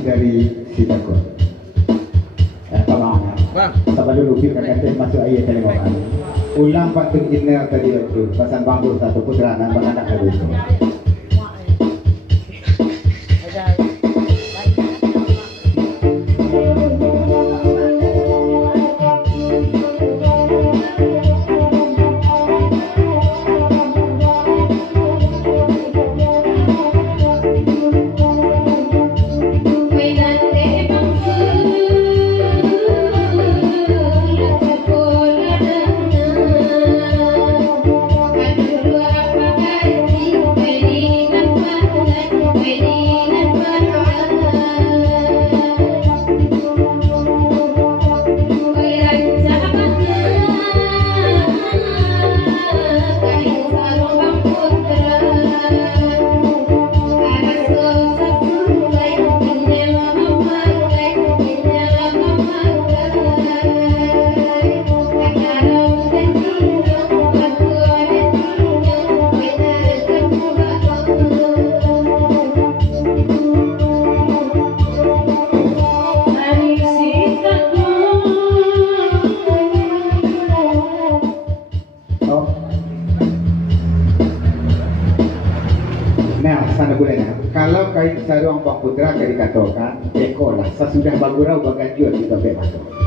dari si Takut. Tolong Bang. sabar dulu kita kata masuk ayat telekoman. Ulang Pak Tun email tadi waktu pasang bangku satu putra dan anak tadi itu. Nah, sana bolehnya. Kalau kain sarung Pak Putra dari katakan, ekolah sesudah bagurau bagan jual kita bebas.